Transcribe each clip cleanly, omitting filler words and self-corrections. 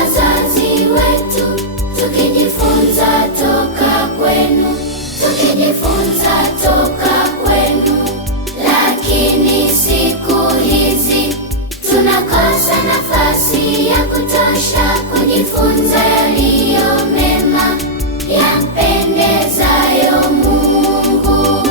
wazazi wetu, tukijifunza toka kwenu, tukijifunza toka kwenu. Lakini siku hizi tunakosa nafasi ya kutosha kujifunza yaliyo mema yampendezayo Mungu.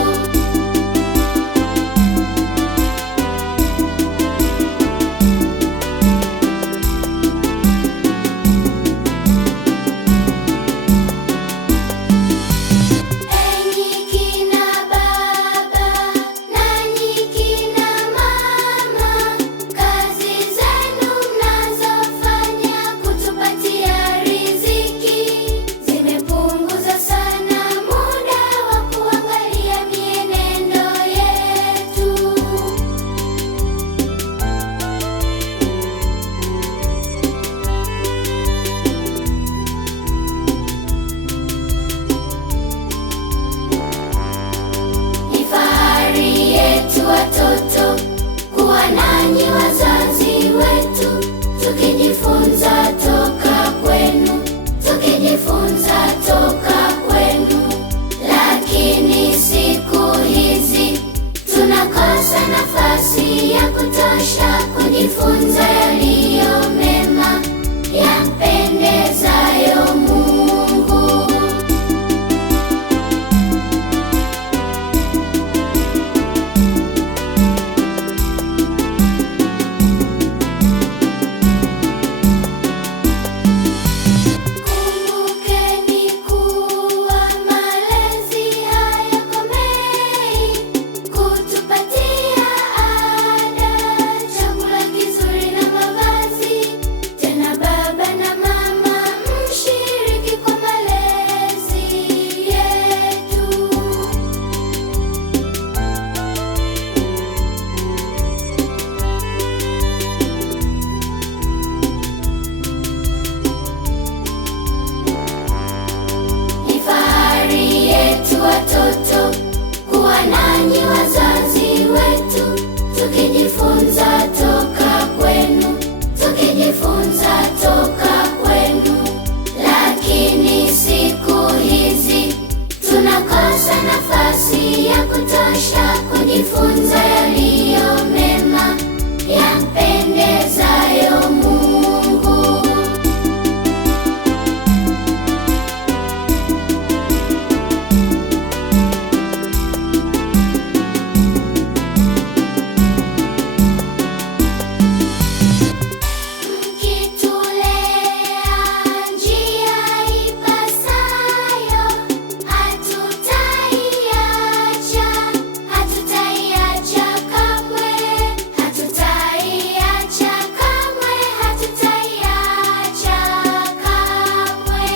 Enyi kina baba, nanyi kina mama, kazi zenu mnazofanya kutupatia riziki zimepunguza sana muda wa kuangalia mienendo yetu. Ni fahari yetu watoto kuwa nanyi wazazi wetu, tukijifunza toka kwenu, tukijifunza toka kwenu. Lakini siku hizi tunakosa nafasi ya kutosha kujifunza yaliyo mema yampendezayo Mungu. Kumbukeni kuwa malezi hayakomei kutupatia ada, chakula kizuri na mavazi. Tena baba na mama, mshiriki kwa malezi yetu. Ni fahari yetu watoto kuwa nanyi wazazi wetu, tukijifunza toka kwenu, tukijifunza toka kwenu. Lakini siku hizi tunakosa nafasi ya kutosha kujifunza yaliyo mema yampendezayo Mungu. Mkitulea njia ipasayo, hatutaiacha, hatutaiacha kamwe, hatutaiacha kamwe, hatutaiacha kamwe.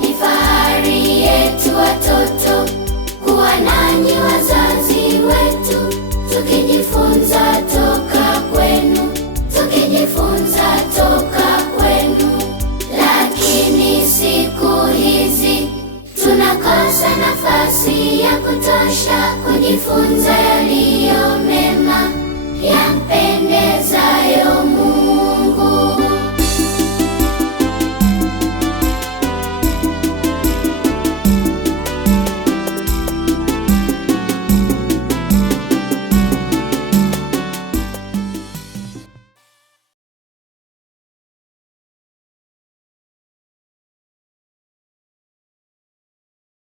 Ni fahari yetu watoto kuwa nanyi wazazi wetu, tukijifunza toka kwenu, tukijifunza toka kwenu. Lakini siku hizi tunakosa nafasi ya kutosha kujifunza